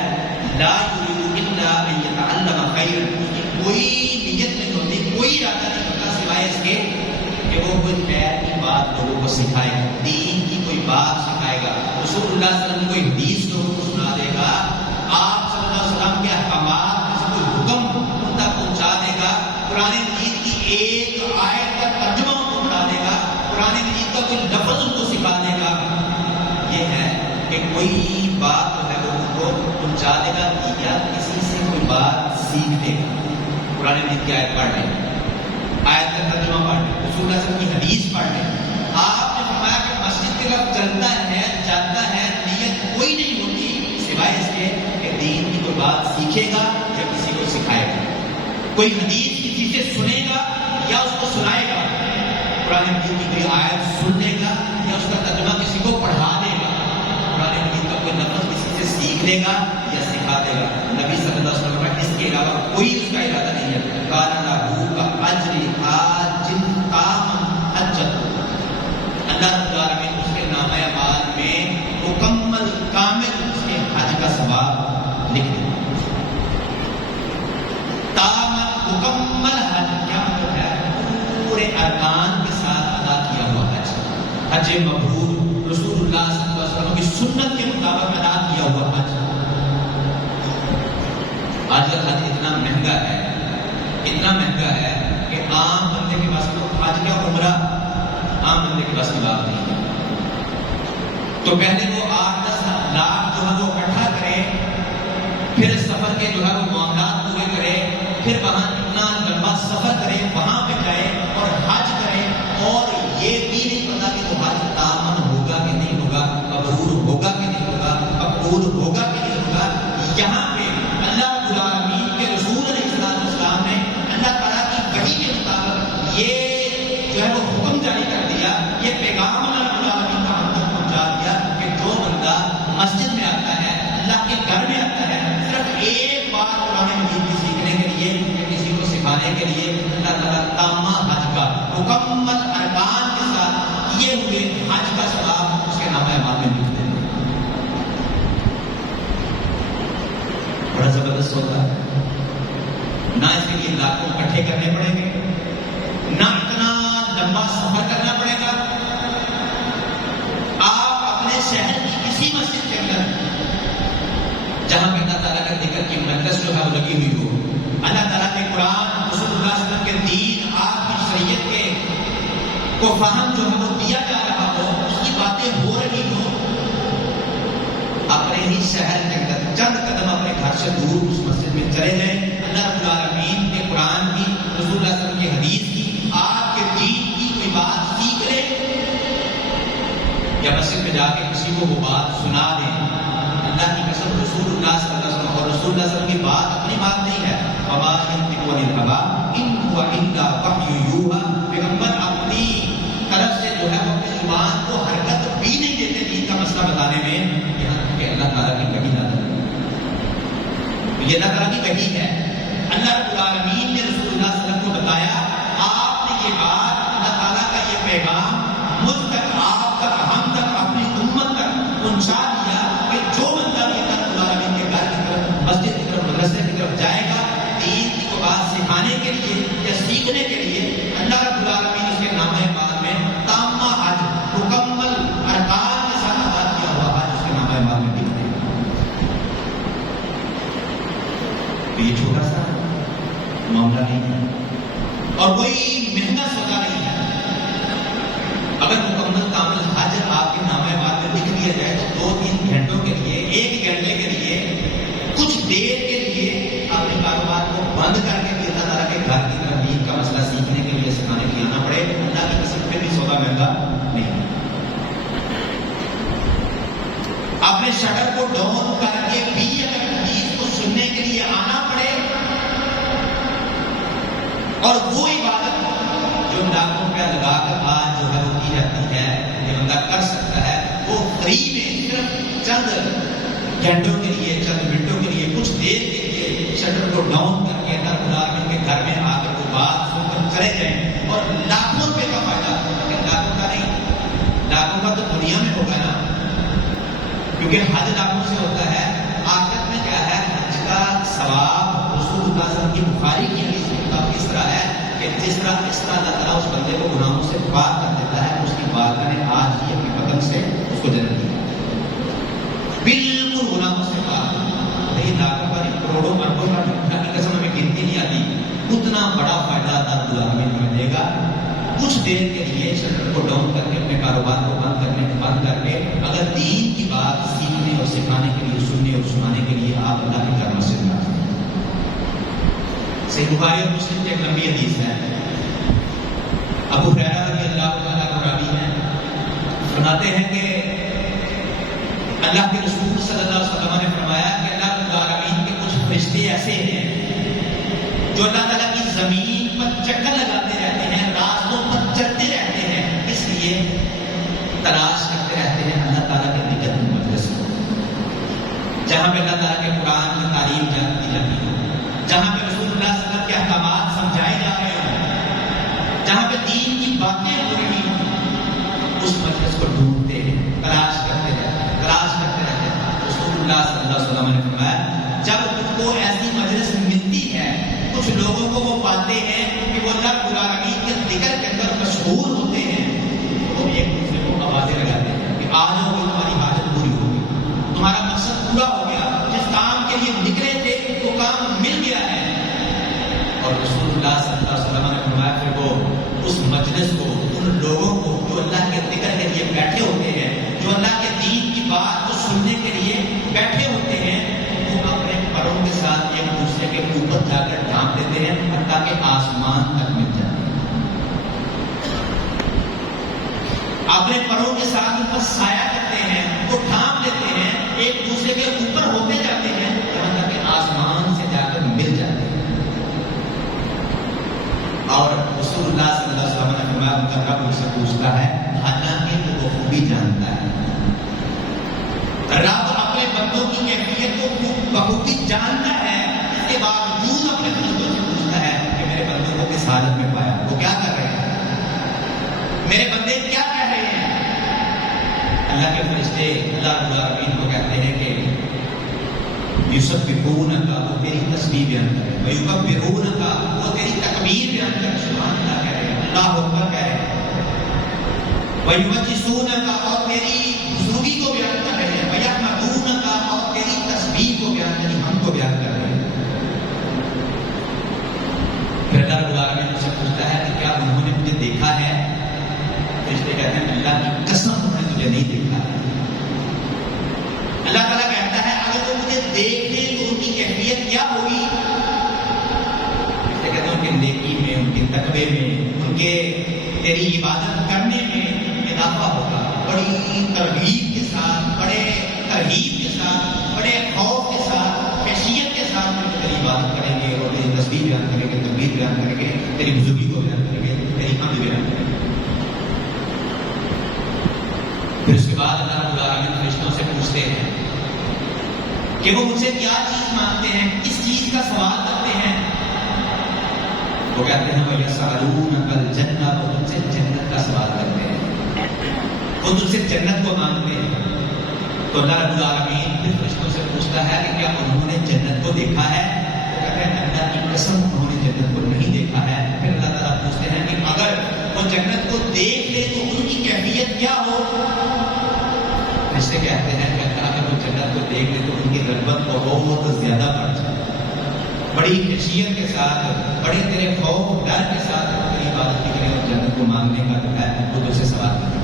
لا يريد الا ان يتعلم خيرا. اس کی کوئی نیت نہیں ہوتی، کوئی ارادہ نہیں ہوتا سوائے اس کے کہ وہ کوئی خیر کی بات لوگوں کو سکھائے گا، دین کی کوئی بات سکھائے گا، رسول اللہ صلی اللہ علیہ وسلم کوئی حدیث لوگوں کو سنا دے گا، آپ صلی اللہ علیہ وسلم کے احکامات، کوئی حکم ان تک پہنچا دے گا، قرآن مجید کی ایک آیت کا ترجمہ ان کو بتا دے گا، قرآن مجید کا کوئی لفظ ان کو سکھا دے گا. یہ ہے کہ کوئی بات جو ہے وہ ان کو پہنچا دے گا یا کسی سے کوئی بات سیکھ دے گا. قرآن مجید کی آیت پڑھ لیں، آیت کا ترجمہ پڑھ لیں، رسول اللہ صلی اللہ علیہ وسلم کی حدیث پڑھ لیں. آپ نے فرمایا کہ مسجد کی طرف چلتا ہے، جاتا ہے، نیت کوئی نہیں ہوتی سوائے اس کے کہ دین کی کوئی بات سیکھے گا یا کسی کو سکھائے گا، کوئی حدیث کسی سے سنے گا یا اس کو سنائے گا، قرآن مجید کی کوئی آیت سن لے گا یا اس کا ترجمہ کسی کو پڑھا دے گا، قرآن مجید کا کوئی لفظ کسی سے سیکھ لے گا یا سکھا دے گا. نبی صلی اللہ علیہ وسلم کا اس کے علاوہ کوئی اس کا ارادہ نہیں ہے. قال له كأجر حاج قام حجته. اللہ رب العالمین اس کے نامہ اعمال میں مکمل کامل اس کے حج کا ثواب لکھ دے. مکمل حج کیا مطلب ہے؟ پورے ارکان کے ساتھ ادا کیا ہوا حج، حج مبرور، رسول اللہ صلی اللہ علیہ وسلم کی سنت کے مطابق ادا کیا ہوا حج. آج کل حج اتنا مہنگا ہے، اتنا مہنگا ہے کہ عام بندے کے پاس تو حج کا عمرہ عام بندے کے پاس کی بات نہیں ہے. تو پہلے وہ 8-10 لاکھ جو ہے وہ اکٹھا کرے، پھر سفر کے جو ہے وہ معاملات پورے کرے، پھر وہاں اتنا لمبا سفر کرے، وہاں پہ جائے اور حج کرے، اور یہ بھی نہیں پتا کہ وہ حج تامن ہوگا کہ نہیں ہوگا، مبرور ہوگا کہ نہیں ہوگا، مقبول ہوگا کہ نہیں ہوگا. یہاں پہ اللہ رب العالمین کے رسول علیہ السلام نے اللہ تعالیٰ کی وحی کے مطابق یہ جو ہے وہ حکم جاری کر دیا، یہ پیغام اللہ رب العالمین کا ہم تک پہنچا دیا کہ جو بندہ مسجد میں آتا ہے، اللہ کے گھر میں آتا ہے، صرف ایک بار قرآن مجید کی سیکھنے کے لیے یا کسی کو سکھانے کے لیے، اللہ تعالیٰ تامہ حج کا مکمل ارکان کے ساتھ کیے ہوئے حج کا ثواب اس کے نامہ اعمال میں لکھ دیتے ہیں. بڑا زبردست ہوتا ہے. نہ اس کے لیے لاکھوں اکٹھے کرنے پڑیں گے، نہ اتنا لمبا سفر کرنا پڑے گا. آپ اپنے شہر کی کسی مسجد کے اندر جہاں پہ اللہ تعالیٰ کا ذکر کی مجلس جو ہے وہ لگی ہوئی ہو، اللہ تعالیٰ کے قرآن، رسول اللہ صلی اللہ علیہ وسلم کے دین، آپ کی شریعت کے کو فہم جو ہے وہ دیا جا رہا ہو، اس کی باتیں ہو رہی ہو، اپنے ہی شہر کے اندر چند قدم اپنے گھر سے دور اس مسجد میں چلے جائیں، اللہ رب العالمین کے قرآن کی، رسول اللہ صلی اللہ علیہ وسلم کی حدیث کی، آپ کے دین کی کوئی بات سیکھ لیں، یا مسجد میں جا کے کسی کو وہ بات سنا دیں. اللہ کی قسم رسول اللہ صلی اللہ علیہ وسلم اور رسول اللہ صلی اللہ علیہ وسلم کی بات اپنی بات نہیں ہے. وما ينطق عن الهوى ان هو الا وحي يوحى یہ اللہ تعالیٰ کی وحی ہے. اللہ رب العالمین نے رسول اللہ صلی اللہ علیہ وسلم کو بتایا آپ نے یہ بات، اللہ تعالیٰ کا یہ پیغام مجھ تک، آپ تک، ہم تک، اپنی امت تک پہنچا دیا کہ جو بندہ بھی اللہ رب العالمین کے گھر کی طرف، مسجد کی طرف، مدرسے کی طرف جائے گا دین کی کو بات سکھانے کے لیے یا سیکھنے کے لیے، اللہ رب العالمین اس کے نامہ اعمال میں تامہ حج، مکمل ارکان کے ساتھ ادا کیا ہوا حج اس کے نامہ اعمال میں لکھ دے گا. یہ چھوٹا سا معاملہ نہیں ہے اور کوئی مہنگا سودا نہیں ہے. اگر مکمل کامل حج آپ کے نامہ اعمال میں لکھ دیا جائے تو 2-3 گھنٹوں کے لیے، 1 گھنٹے کے لیے، کچھ دیر کے لیے اپنے کاروبار کو بند کر کے بھی اللہ تعالیٰ کے گھر کی طرف دین کا مسئلہ سیکھنے کے لیے، سکھانے کے لیے آنا پڑے. اللہ کی قسم پہ بھی سودا مہنگا نہیں. اپنے شٹر کو ڈاؤن کر کے بھی اگر حدیث کو سننے کے لیے آنا پڑے اور وہ عبادت جو لاکھوں روپیہ لگا کر آج جو ہے وہ کی جاتی ہے، یہ بندہ کر سکتا ہے، وہ فری میں صرف چند گھنٹوں کے لیے، چند منٹوں کے لیے، کچھ دیر کے لیے شٹر کو ڈاؤن کر کے اللہ العالمین کے گھر میں آ کر وہ بات سن کر چلے جائیں اور لاکھوں روپے کا فائدہ، لاکھوں کا نہیں، لاکھوں کا تو دنیا میں ہوگا نا، کیونکہ حج لاکھوں سے ہوتا ہے. آخرت میں کیا ہے؟ حج کا ثواب رسول اللہ صلی اللہ علیہ وسلم کی بخاری کی حدیث میں اس طرح ہے کہ جس طرح اللہ تعالیٰ اس بندے کو گناہوں سے پاک کر دیتا ہے، اس کی والدہ نے آج ہی اپنے بدن سے اس کو جنم دیا، بالکل گناہوں سے پاک. نہیں لاکھوں کا نہیں، کروڑوں اربوں کا نہیں، اللہ کی قسم ہمیں گنتی نہیں آتی. اتنا بڑا فائدہ اللہ العالمین ہمیں دے گا. کچھ دیر کے لیے شٹر کو ڈاؤن کر کے، اپنے کاروبار کو بند کر کے اگر دین کی بات سیکھنے اور سکھانے کے لیے، سننے اور سنانے کے لیے آپ اللہ کی کرم سے نہ جائیں. صحیح بخاری اور مسلم کی ایک لمبی حدیث ہے. ابو ہریرہ رضی اللہ تعالیٰ عنہ راوی ہیں، فرماتے ہیں کہ اللہ کے رسول صلی اللہ علیہ وسلم نے فرمایا کہ اللہ العالمین کے کچھ فرشتے ایسے ہیں جو اللہ تعالیٰ کی زمین پر چکر لگاتے رہتے ہیں، راستوں پر چلتے رہتے ہیں، اس لیے تلاش کرتے رہتے ہیں اللہ تعالیٰ کے نکٹ مجلس کو، جہاں پہ اللہ تعالیٰ کے قرآن کی تعلیم جانتی جاتی ہے، جہاں پہ رسول اللہ صلی اللہ علیہ وسلم کے احکامات سمجھائے جا رہے ہوں، جہاں پہ دین کی باتیں ہو رہی ہوں، اس مجلس کو ڈھونڈتے ہیں، تلاش کرتے رہتے ہیں. رسول اللہ صلی اللہ علیہ وسلم نے فرمایا جب ان کو ایسی مجلس ملتی ہے، کچھ لوگوں کو وہ پاتے ہیں کہ وہ اللہ رب العالمین کے ذکر کے اندر مشہور ہوتے ہیں، تو وہ ایک دوسرے کو آوازیں لگاتے ہیں کہ آ جاؤ گے، تمہاری حاجت پوری ہوگی، تمہارا مقصد پورا ہو گیا، جس کام کے لیے نکلے تھے وہ کام مل گیا ہے. اور رسول اللہ صلی اللہ علیہ وسلم نے فرمایا پھر وہ اس مجلس کو، ان لوگوں کو جو اللہ کے ذکر کے لیے بیٹھے ہوتے ہیں، جو اللہ کے دین کی بات کو سننے کے لیے بیٹھے ہوتے ہیں، وہ اپنے پروں کے ساتھ ایک دوسرے کے اوپر جا کر ڈھانپ دیتے ہیں تاکہ آسمان تک مل جائے. اپنے پروں کے ساتھ اوپر سایہ کرتے ہیں، وہ ڈھانپ لیتے ہیں، ایک دوسرے کے اوپر ہوتے جاتے ہیں تاکہ آسمان سے جا کر مل جاتے ہیں. اور رسول اللہ صلی اللہ علیہ وسلم نے فرمایا ان کا رب ان سے پوچھتا ہے، حالانکہ وہ بخوبی جانتا ہے. رب اپنے بندوں کی کیفیت کو بخوبی جانتا ہے، اس کے باوجود اپنے بندوں سے پوچھتا ہے کہ میرے بندوں کو کس حالت میں پایا، وہ کیا کر رہے ہیں، میرے بندے کیا کہہ رہے ہیں. اللہ کے فرشتے اللہ رب العالمین کو کہتے ہیں کہ یسبحونک، وہ تیری تسبیح بیان کرے، ویکبرونک، وہ تیری تکبیر بیان کرے، سبحان اللہ کہہ رہے ہیں، اللہ اکبر کہہ رہے ہیں، ویمجدونک، اور تیری بزرگی کو بیان کر رہے ہیں، ویحمدونک، اور تیری تسبیح کو بیان کر، ہم کو بیان کر رہے ہیں. پھر اللہ رب العالمین سے پوچھتا ہے کہ کیا انہوں نے مجھے دیکھا ہے؟ فرشتے کہتے ہیں اللہ کی قسم انہوں نے تجھے نہیں دیکھا. اللہ تعالیٰ کہتا ہے اگر وہ مجھے دیکھ لیں تو ان کی کیفیت کیا ہوگی؟ کہتے ہیں ان کے نیکی میں، ان کے تقوی میں، ان کے تیری عبادت کرنے میں اضافہ ہوگا. بڑی ترغیب کے ساتھ، بڑے ترغیب کے ساتھ، بڑے خوف کے ساتھ، خشیت کے ساتھ تیری عبادت کریں گے اور تیری تسبیح بیان کریں گے، تکبیر بیان کریں گے، تیری بزرگی کو بیان کریں گے، تیری حمد بیان کریں گے. پھر اس کے بعد اللہ رب العالمین فرشتوں سے پوچھتے ہیں کہ وہ مجھ سے کیا چیز مانگتے ہیں، کس چیز کا سوال کرتے ہیں. وہ کہتے ہیں وَيَسْأَلُونَكَ الْجَنَّةَ، وہ تم سے جنت کا سوال کرتے ہیں، وہ تم سے جنت کو مانگتے ہیں. تو اللہ رب العالمین پھر فرشتوں سے پوچھتا ہے کہ کیا انہوں نے جنت کو دیکھا ہے؟ وہ کہتے ہیں اللہ کی قسم انہوں نے جنت کو نہیں دیکھا ہے. پھر اللہ تعالیٰ پوچھتے ہیں کہ اگر وہ جنت کو دیکھ لے تو ان کی کیفیت کیا ہو؟ فرشتے کہتے ہیں کہ اگر وہ جنت کو دیکھ لے تو ان کی رغبت بہت زیادہ بڑھ جائے، بڑی خشیت کے ساتھ، بڑے تیرے خوف ڈر کے ساتھ تیری عبادت کی کریں اور جنت کو مانگنے کا جو ہے وہ تجھ سے سوال کریں.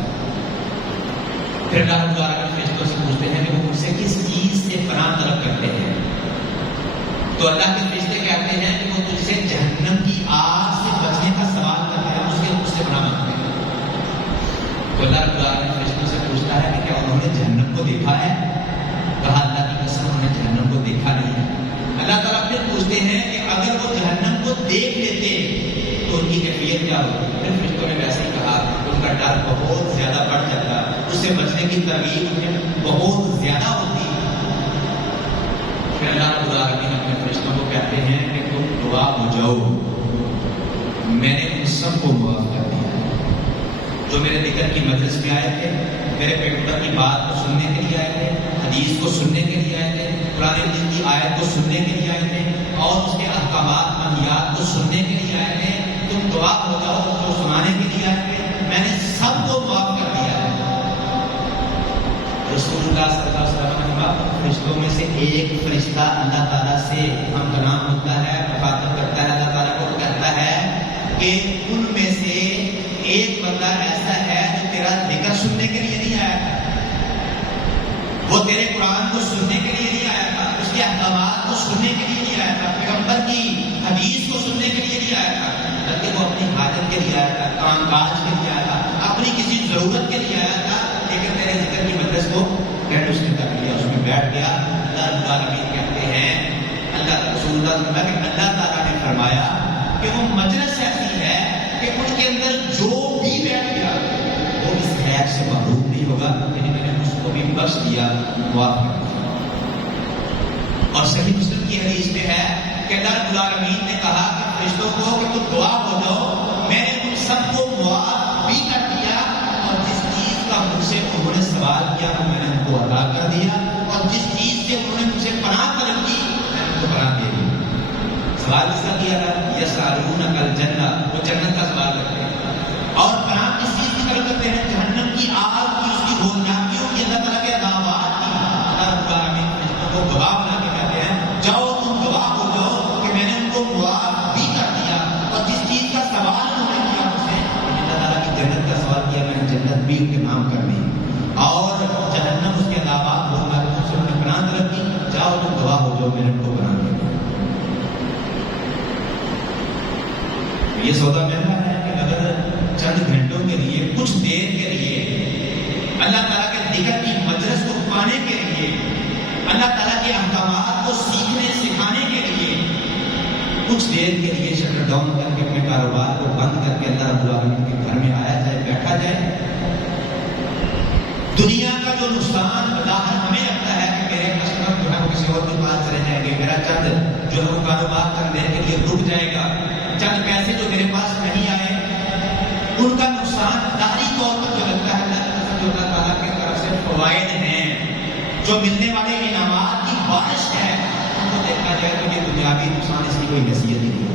پھر اللہ رب العالمین فرشتوں سے پوچھتے ہیں کہ وہ مجھ سے کس چیز سے پناہ طلب کرتے ہیں؟ تو اللہ کے فرشتے کہتے ہیں کہ وہ تجھ سے جہنم کی آگ سے بچنے کا سوال کرتے ہیں، اس سے پناہ مانگتے ہیں. تو اللہ رب العالمین فرشتوں سے پوچھتا ہے کہ کیا انہوں نے جہنم کو دیکھا ہے؟ کہا اللہ کی قسم انہوں نے جہنم کو دیکھا نہیں ہے. اللہ تعالیٰ پھر پوچھتے ہیں کہ اگر وہ جہنم کو دیکھ لیتے تو ان کی کیفیت کیا ہوتی؟ پھر فرشتوں نے ویسے ہی کہا کہ ان کا ڈر بہت زیادہ بڑھ جاتا، اس سے بچنے کی ترغیب انہیں بہت زیادہ ہوتی. پھر اللہ رب العالمین اپنے فرشتوں کو کہتے ہیں کہ تم دعا ہو جاؤ، میں نے ان سب کو معاف کر دیا جو میرے ذکر کی مجلس میں آئے تھے، میرے پیغمبر کی بات کو سننے کے لیے آئے تھے، حدیث کو سننے کے لیے آئے تھے، قرآن مجید کی آیت کو سننے کے لیے آئے تھے اور اس کے احکامات منہیات کو سننے کے لیے آئے تھے. تم دعا ہو جاؤ جو سنانے کے لیے آئے تھے، میں نے سب کو معاف کر دیا ہے. رسول اللہ صلی اللہ علیہ وسلم نے کہا فرشتوں میں سے ایک فرشتہ اللہ تعالیٰ سے ہم کلام ہوتا ہے، مخاطب کرتا ہے، اللہ تعالیٰ کو کہتا ہے کہ ان میں سے ایک بندہ ایسا ہے جو تیرا ذکر سننے کے لیے نہیں آیا تھا، وہ تیرے قرآن کو سننے کے لیے نہیں آیا تھا، اس کے احکامات کو سننے کے لیے نہیں آیا تھا، پیغمبر کی حدیث کو سننے کے لیے نہیں آیا تھا، بلکہ وہ اپنی حاجت کے لیے آیا تھا، کام کاج کے لیے آیا تھا، اپنی کسی ضرورت کے لیے آیا تھا، لیکن تیرے ذکر کی مجلس کو اس نے کر لیا، اس میں بیٹھ گیا. اللہ رب العالمین کہتے ہیں اللہ رسول اللہ تعالیٰ نے فرمایا کہ وہ مجلس ایسی ہے کہ ان کے اندر جو بھی بیٹھ گیا وہ اس خیر سے محروم نہیں ہوگا، یعنی میں نے اس کو بھی بخش دیا، معاف کر دیا. اور صحیح مسلم کی حدیث میں ہے کہ اللہ رب العالمین نے کہا کہ فرشتوں کو کہ تم دعا ہو جاؤ، میں نے ان سب کو معاف بھی کر دیا اور جس چیز کا مجھ سے انہوں نے سوال کیا تو میں نے ان کو عطا کر دیا اور جس چیز سے انہوں نے مجھ سے پناہ طلب کی میں نے ان کو پناہ دے دی. سوال اس کا کیا تھا یسألونک الجنہ، وہ جنت کا سوال کرتے ہیں اور پناہ کس چیز کی طلب کرتے ہیں؟ جہنم کی آگ کی، اس کی ہولناکیوں کی، اللہ تعالیٰ کے عذابات کی. اللہ رب العالمین فرشتوں کو گواہ بنا کے کہتے ہیں جاؤ تم گواہ ہو جاؤ کہ میں نے ان کو معاف بھی کر دیا اور جس چیز کا سوال انہوں نے کیا مجھ سے، اللہ تعالیٰ کی جنت کا سوال کیا، میں نے جنت بھی ان کے نام کر دی اور جہنم اس کے عذابات ہولناکیوں سے انہوں نے پناہ طلب کی. جاؤ تم گواہ ہو جاؤ میں نے ان کو پناہ دیا. یہ سودا مہنگا ہے کہ اگر چند گھنٹوں کے لیے، کچھ دیر کے لیے اللہ تعالیٰ کے ذکر کی مجلس کو پانے کے لیے، اللہ تعالیٰ کے احکامات کو سیکھنے سکھانے کے لیے کچھ دیر کے لیے شٹر ڈاؤن کر کے اپنے کاروبار کو بند کر کے اللہ رب العالمین کے گھر میں آیا جائے، بیٹھا جائے. دنیا کا جو نقصان بظاہر ہمیں لگتا ہے کہ میرے کسٹمر جو ہے وہ کسی اور کے پاس چلے جائیں گے، میرا چند جو ہے وہ کاروبار کرنے کے لیے رک جائے گا، چند پیسے جو میرے پاس نہیں آئے ان کا نقصان ظاہری طور پر جو لگتا ہے، جو اللہ تعالیٰ کی طرف سے فوائد ہیں، جو ملنے والے انعامات کی بارش ہے، ان کو دیکھا جائے تو یہ دنیاوی نقصان اس کی کوئی حیثیت نہیں ہے،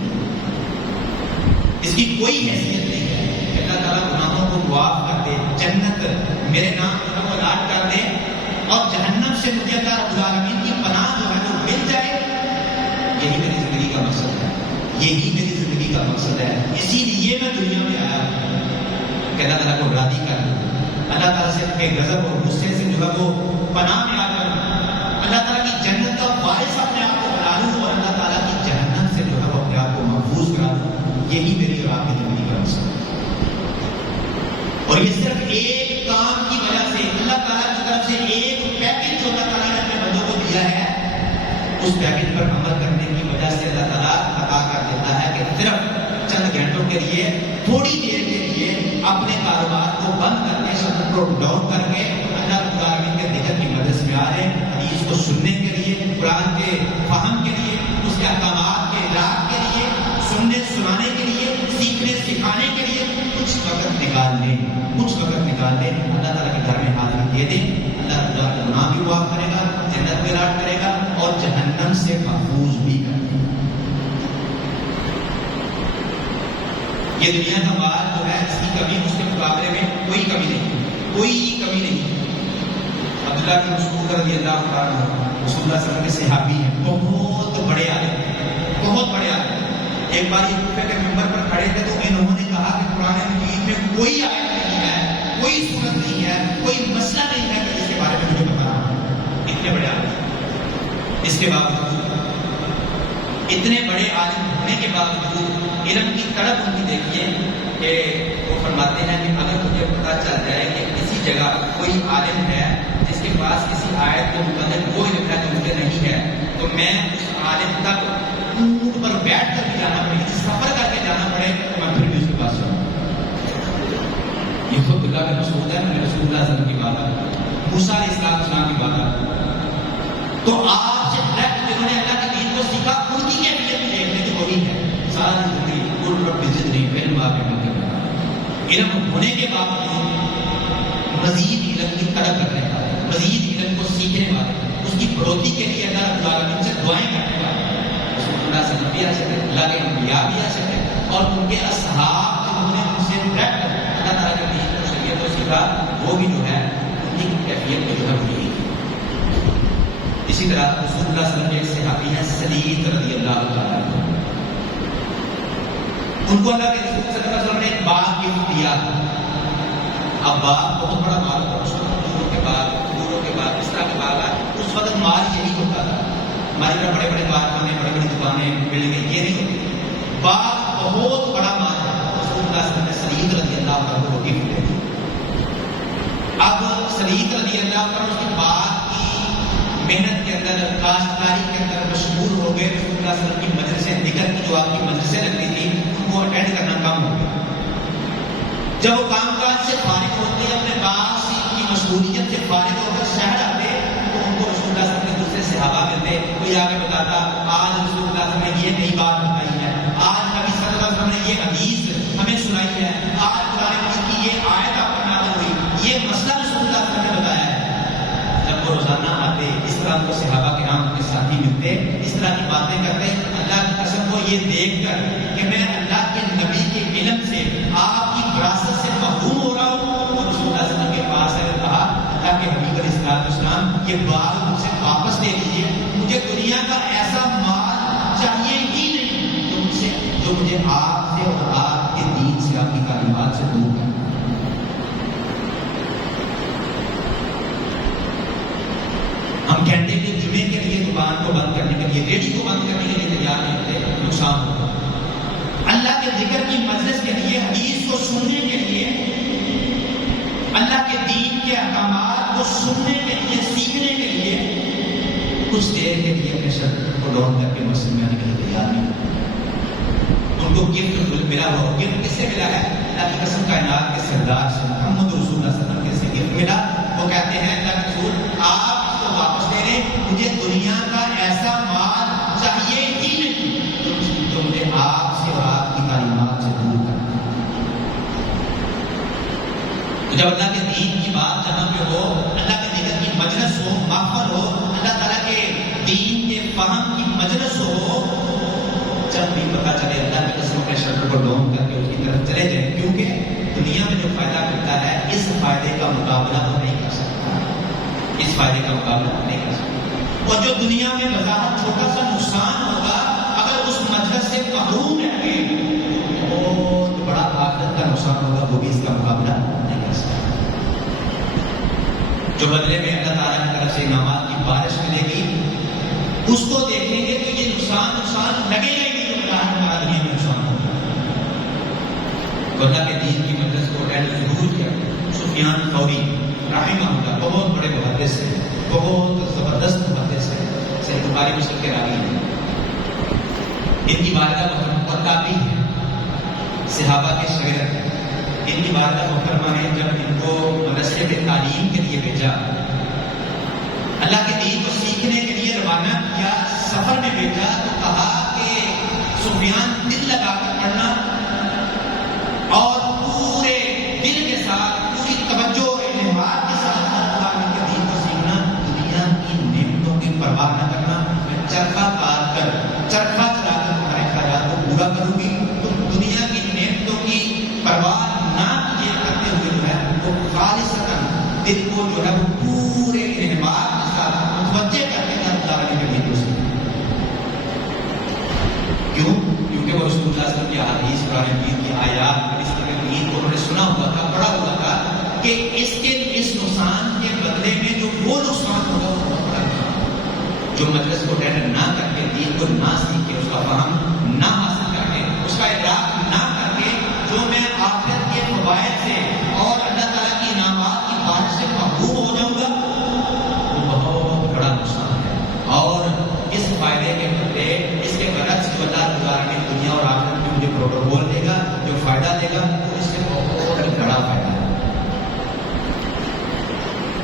اس کی کوئی حیثیت نہیں ہے. اللہ تعالیٰ گناہوں کو معاف کر دے، جنت میرے نام کو الاٹ کر دے اور جہنم سے مجھے اللہ رب العالمین کی پناہ جو ہے وہ مل جائے، یہی میری زندگی کا مقصد ہے، یہی میری زندگی کا مقصد ہے. اسی لیے میں دنیا میں آیا ہوں کہ اللہ تعالیٰ کو راضی کر دوں، اللہ تعالیٰ سے کے غضب اور غصے سے جو ہے وہ پناہ میں آ جاؤں، اللہ تعالیٰ کی جنت کا وارث اپنے آپ کو بنا لوں اور اللہ تعالیٰ کی جہنم سے جو ہے وہ اپنے آپ کو محفوظ کرا دوں. یہی میری اور آپ کی زندگی کا مقصد ہے. اور یہ صرف ایک کام کی وجہ سے، اللہ تعالیٰ کی طرف سے ایک پیکج جو اللہ تعالیٰ نے اپنے بندوں کو دیا ہے، اس پیکج پر عمل کرنے کی وجہ سے اللہ تعالیٰ عطا کر دیتا ہے کہ صرف چند گھنٹوں کے لیے، تھوڑی دیر کے لیے اپنے کاروبار کو بند کر کے، شٹر کو ڈاؤن کر کے اللہ رب العالمین کے ذکر کی مدد میں آ رہے ہیں، حدیث کو سننے کے لیے، قرآن کے فہم کے لیے، اس کے احکامات کے ادراک کے لیے، سننے سنانے کے لیے، سیکھنے سکھانے کے لیے کچھ وقت نکال لیں، کچھ وقت نکال لیں، اللہ تعالیٰ کے گھر میں حاضری دے دیں، اللہ تعالیٰ کا گناہ بھی معاف کرے گا، جنت میں راٹ کرے گا اور جہنم سے محفوظ بھی کرے گا۔ یہ دنیا کا مال جو ہے اس کی کمی اس کے مقابلے میں کوئی کمی نہیں، کوئی کمی نہیں۔ عبداللہ بن مسعود رضی اللہ عنہ رسول اللہ صلی اللہ علیہ وسلم کے صحابی ہیں، بہت بڑے عالم، بہت بڑے عالم۔ ایک بار یہ کوفہ کے منبر پر کھڑے تھے تو انہوں نے کہا کہ قرآن مجید میں کوئی آیت نہیں ہے، کوئی سورت نہیں ہے، کوئی مسئلہ نہیں ہے کہ جس کے بارے میں مجھے بتانا۔ اتنے بڑے عالم، اس کے باوجود اتنے بڑے عالم ہونے کے باوجود علم کی تڑپ ان کی دیکھیے کہ وہ فرماتے ہیں کہ اگر مجھے پتا چل جائے کہ کسی جگہ کوئی عالم ہے جس کے پاس کسی آیت کے متعلق وہ علم ہے جو مجھے نہیں ہے، تو میں اس عالم تک اونٹ پر بیٹھ کر بھی جانا پڑے، سفر کر کے جانا پڑے تو میں پھر بھی اس کے پاس جاؤں۔ یہ خود اللہ کا مسعود ہے، میں نے رسول اللہ صلی اللہ علیہ وسلم کی بات ہے، موسیٰ علیہ السلام کی بات ہے۔ تو آپ سے ڈائریکٹ جنہوں نے اللہ کے دین کو سیکھا ان کی کیفیت بھی دیکھنے کی وہی ہے، ساری زندگی قل رب زدنی علما بما علم ہونے کے باوجود مزید علم کی طلب کرنے والے، مزید علم کو سیکھنے والے، اس کی بڑھوتری کے لیے اللہ رب العالمین سے دعائیں کرنے والے۔ رسول اللہ صلی اللہ علیہ وسلم بھی ایسے تھے، اللہ کے انبیاء بھی ایسے تھے، اور ان کے اصحاب جنہوں نے ان سے ڈائریکٹ اللہ تعالیٰ کے دین کو شریعت کو سیکھا وہ بھی جو ہے ان کی کیفیت کو جو ہے وہی۔ اسی طرح رسول اللہ صلی اللہ علیہ وسلم کے ایک صحابی ہیں سلید رضی اللہ تعالیٰ عنہ، ان کو اللہ کے رسول صلی اللہ علیہ وسلم نے ایک باغ گفٹ دیا۔ اب باغ بہت بڑا باغ تھا، اس وقت انگوروں کے باغ، اس طرح کے باغات، اس وقت مال یہی ہوتا تھا۔ ہمارے طرح بڑے بڑے کارخانے، بڑی بڑی دکانیں، بلڈنگیں، یہ نہیں ہوتی۔ باغ بہت بڑا باغ ہے، رسول اللہ صلی اللہ علیہ وسلم نے سلید رضی اللہ عنہ کو گفٹ دے دیا۔ اب سلید رضی اللہ عنہ اس کے باغ کی محنت کے اندر، کاشتکاری کے اندر مشغول ہو گئے۔ رسول اللہ صلی اللہ علیہ وسلم کی مجلسیں، ذکر کی جو آپ کی مجلسیں لگتی تھی ان کو اٹینڈ کرنا کم ہو گیا۔ جب وہ کام کاج سے فارغ ہوتے، اپنے باغ سے کی مشغولیت سے فارغ ہو کر شہر آتے تو ان کو رسول اللہ صلی اللہ علیہ وسلم کے دوسرے صحابہ ملتے، کوئی آگے بتاتا آج رسول اللہ صلی اللہ علیہ وسلم نے یہ نئی بات بتائی ہے، آج نبی صلی اللہ علیہ وسلم نے یہ حدیث ہمیں سنائی ہے، آج قرآن مجید کی یہ آیت آپ پر نازل ہوئی، یہ مسئلہ رسول اللہ صلی اللہ علیہ وسلم نے بتایا ہے۔ جب وہ روزانہ آتے اس طرح کو صحابہ کرام کے ساتھی ملتے، اس طرح کی باتیں کرتے، اللہ کی قسم کو یہ دیکھ کر کہ میں اللہ کے نبی کے علم سے، آپ کی وراثت سے محروم ہو رہا ہوں، تو رسول اللہ صلی اللہ علیہ وسلم کے پاس آئے کہا اللہ کے حبیب علیہ السلام یہ باغ مجھ سے واپس لے لیجیے، مجھے دنیا کا ایسا مال چاہیے ہی نہیں جو مجھے آپ سے اور آپ کے دین سے، آپ کی تعلیمات سے دور کرے۔ ہم گھنٹے کے جمعے کے لیے دکان کو بند کرنے کے لیے، ریڈی کو بند کرنے کے لیے تیار نہیں ہوتے، نقصان ہوتا۔ اللہ کے ذکر کی مجلس کے لیے، حدیث کو سننے کے لیے، اللہ کے دین کے احکامات کو سننے کے لیے، سیکھنے کے لیے کچھ دیر کے لیے اپنے شرط کو ڈاؤن کر کے مسجد میں آنے کے لیے تیار نہیں ہوتے۔ ان کو گفٹ ملا ہوا، گفٹ کس سے ملا ہے؟ اللہ کی قسم کائنات کے سردار سے، محمد رسول اللہ صلی اللہ علیہ وسلم سے گفٹ ملا۔ وہ کہتے ہیں اللہ کے رسول آپ واپس دے رہے، مجھے دنیا کا ایسا مال چاہیے ہی نہیں جو مجھے آپ سے اور آپ کی تعلیمات سے دور کرتا۔ تو جب اللہ کے دین کی بات جہاں پہ ہو، اللہ کے ذکر کی مجلس ہو، محفل ہو، اللہ تعالیٰ کے دین کے فہم کی مجلس ہو، جب بھی پتا چلے اللہ کی قسم کے شٹر کو ڈاؤن کر کے اس کی طرف چلے جائیں، کیونکہ دنیا میں جو فائدہ ملتا ہے اس فائدے کا مقابلہ ہم نہیں کر سکتا، اس فائدے کا مقابلہ نہیں کر سکتے۔ اور جو دنیا میں بظاہر چھوٹا سا نقصان ہوگا، اگر اس مجلس سے محروم رہ گئے، بہت بڑا آخرت کا نقصان ہوگا، وہ بھی اس کا مقابلہ نہیں کر سکتا۔ جو بدلے میں اللہ تعالیٰ کی طرف سے انعامات کی بارش ملے گی، اس کو دیکھیں گے تو یہ نقصان لگے گا ہی نہیں، جو ہمارا دنیا میں نقصان ہوگا۔ اللہ کے دین کی مجلس کو ضرور کیا۔ سفیان ثوری رحمہ اللہ بہت بڑے محدث ہیں، بہت زبردست محدث ہیں، صحیح بخاری مسلم کے راوی ہیں، ان کی والدہ مکہ بھی ہے، صحابہ کے شاگرد ہیں۔ ان کی والدہ محترمہ نے جب ان کو مدرسے میں تعلیم کے لیے بھیجا، اللہ کے دین کو سیکھنے کے لیے روانہ کیا، سفر میں بھیجا تو کہا کہ سفیان دل لگا کر پڑھنا اور پورے دل کے ساتھ، پوری توجہ اور اعتماد کے ساتھ اللہ کے دین کو سیکھنا، دنیا کی نعمتوں کی پرواہ نہ کرنا۔ میں چرخہ کاٹ کر، چرخہ چلا کر تمہارے خیالات کو پورا کروں گی، تم دنیا کی نعمتوں کی پرواہ نہ کیے کرتے ہوئے جو ہے وہ خالصتاً دل کو جو ہے وہ پورے اعتماد کے ساتھ متوجہ کرتے ہیں اللہ کے دین کو سیکھنا۔ کیوں؟ کیونکہ وہ رسول اللہ صلی اللہ علیہ وسلم کی حدیث، قرآن مجید کی آیات، اس کے دین کو انہوں نے سنا ہوا تھا، پڑھا ہوا تھا کہ اس نقصان کے بدلے میں جو وہ نقصان ہوگا وہ بہت بڑا ہے۔ جو مجلس کو اٹینڈ نہ کر کے، دین کو نہ سیکھ کے، اس کا فہم نہ حاصل کر کے، اس کا ادراک نہ کر کے، جو میں آخرت کے فوائد سے اور اللہ تعالیٰ کی انعامات کی بارش سے محروم ہو جاؤں گا، وہ بہت بڑا نقصان ہے۔ اور اس فائدے کے بدلے، اس کے برعکس جو اللہ تعالیٰ نے دنیا اور آخرت میں مجھے پروٹوکول دے گا، جو فائدہ دے گا، وہ اس سے بہت بڑا فائدہ ہے۔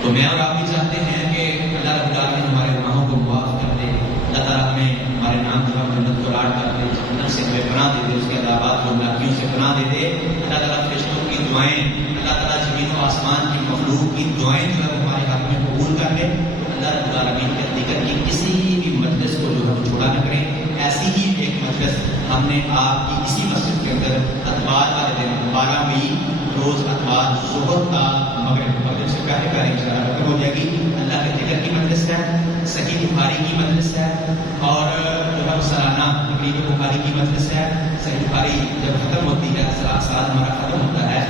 تو میں اور آپ بھی چاہتے ہیں کہ اللہ رب العالمین ہمارے گناہوں کو معاف کر دے، اللہ تعالیٰ ہمیں ہمارے نام کی جنت کو لاڈ کر دے، جہنم سے ہمیں پناہ دے دے، اس کے عذابات کو ناکیوں سے پناہ دے دے۔ اللہ تعالیٰ فرشتوں کی دعائیں، اللہ تعالیٰ زمین و آسمان کی مخلوق کی دعائیں جو ہے ہمارے حق میں قبول کر لے۔ اللہ رب العالمین کے دیگر کی کسی بھی مجلس کو جو ہے وہ چھوڑا نہ کریں۔ ایسی ہی ایک مجلس ہم نے آپ کی اسی مسجد کے اندر اتوار والے دن 12 مئی روز اتوار ظہر کا مغرب سے پہلے انشاءاللہ ختم ہو جائے گی۔ اللہ کے ذکر کی مجلس ہے، صحیح بخاری کی مجلس ہے، اور جو ہے سالانہ تقریب بخاری کی مجلس ہے۔ صحیح بخاری جب ختم ہوتی ہے، سال ہمارا ختم ہوتا ہے،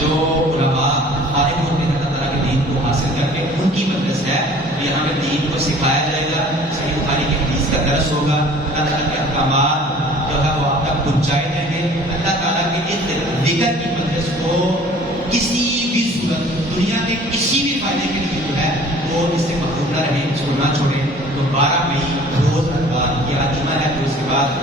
جو علماء فارغ ہوتے ہیں اللہ تعالیٰ کے دین کو حاصل کر کے، ان کی مجلس ہے۔ یہاں پہ دین کو سکھایا جائے گا، صحیح بخاری کی حدیث کا درس ہوگا، اللہ تعالیٰ کے احکامات جو ہے وہ آپ تک پہنچائے جائیں گے۔ اللہ تعالیٰ کے اس ذکر کی مجلس کو کسی بھی صورت، دنیا کے کسی بھی فائدے کے لیے جو ہے وہ اس سے محروم نہ رہیں، اس کو نہ چھوڑیں۔ تو 12 مئی روز اتوار یہ عظیمہ ہے، تو اس کے بعد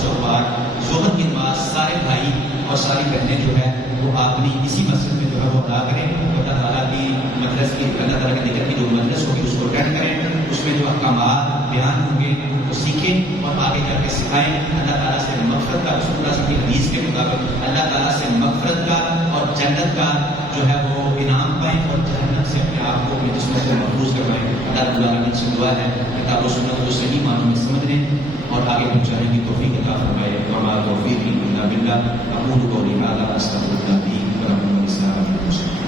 شوار ظہر کی نماز سارے بھائی اور ساری بہنیں جو ہے وہ اپنی اسی مسجد میں جو ہے وہ ادا کریں۔ اللہ تعالیٰ کی مجلس کی، اللہ تعالیٰ کے ذکر کی جو مجلس ہوگی اس کو اٹینڈ کریں، اس میں جو احکامات بیان ہوں گے ان کو سیکھیں اور آگے جا کے سکھائیں۔ اللہ تعالیٰ سے مغفرت کا، رسول اللہ صلی اللہ علیہ وسلم کی حدیث کے مطابق اللہ تعالیٰ سے مغفرت کا اور جنت کا جو ہے وہ انعام پائیں، اور جہنم سے اپنے آپ کو اپنے جسموں کو محفوظ کروائیں۔ اللہ رب العالمین سے دعا ہے کتاب و سنت کو صحیح معنوں میں سمجھنے اور آگے پہنچانے کی توفیق عطا فرمائے۔ وما توفیقی الا باللہ، اقول قولی ھذا واستغفر اللہ لي ولکم ولسائر المسلمین۔